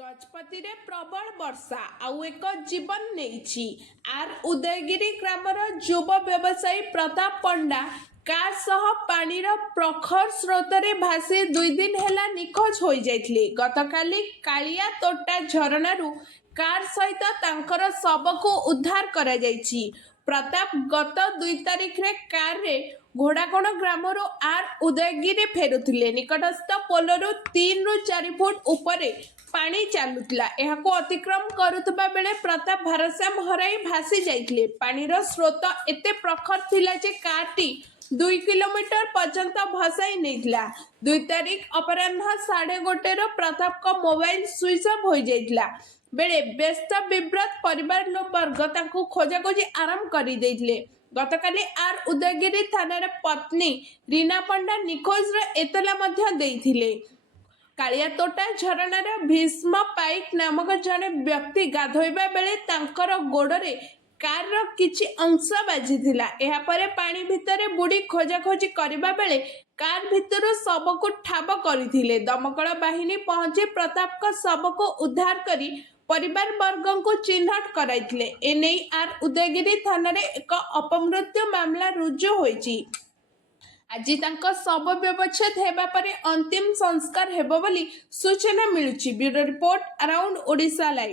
गजपति रे प्रबल वर्षा आउ एक जीवन नहीं आर उदयगिरी ग्रामर युव व्यवसायी प्रताप पंडा कार सह पानीर प्रखर स्रोत रे भासी 2 दिन हेला निखोज हो जाइथिले। गतकाली कालिया तोटा झरणारू कार सहित तांकर शव को उद्धार करा जाइछि। प्रताप गत 2 तारिख रे कार रे घोड़ाकोण ग्रामरू आर उदयगिरी फेरुथिले। निकटस्थ पोलरू 3 ରୁ 4 फुट उपरे पानी चलुला अतिक्रम करुवा बेले प्रताप भारसाम्य हराई भासी जाइथिले। पानीर स्रोत एते प्रखर थिला जे कारटी 2 किलोमीटर पर्यंत भसाई नहीं। 2 तारिख अपराह 1:30 प्रताप का मोबाइल स्विच ऑफ हो जाइथिला बेले व्यस्त विव्रत परिवार वर्ग तांको खोजाखोजी आरंभ कर देइथिले। गतकाली आर उदयगिरी थाना पत्नी रीना पंडा निखोज एतला मध्य देइथिले। कालियातोटा झरणार भीष्म पाइक नामक जड़े व्यक्ति गाधोइबा बेले तांकर गोड़े कार किछि अंश बाजिथिला। एहा परे पानी भितरे बुड़ी खोजाखोजी करिबा बेले कार भितरु शव को ठाब करथिले। दमकल बाहिनी पहुंची प्रताप का शव को उद्धार करी परिवार वर्ग को चिन्हट कराइथिले। एने आर उदयगिरी थाना एक अपमृत्यु मामला रुजु होइछि। आज तांको शव व्यवच्छेद हेबा परे अंतिम संस्कार हेबो बोली सूचना मिलुछि। Bureau report around Odisha live.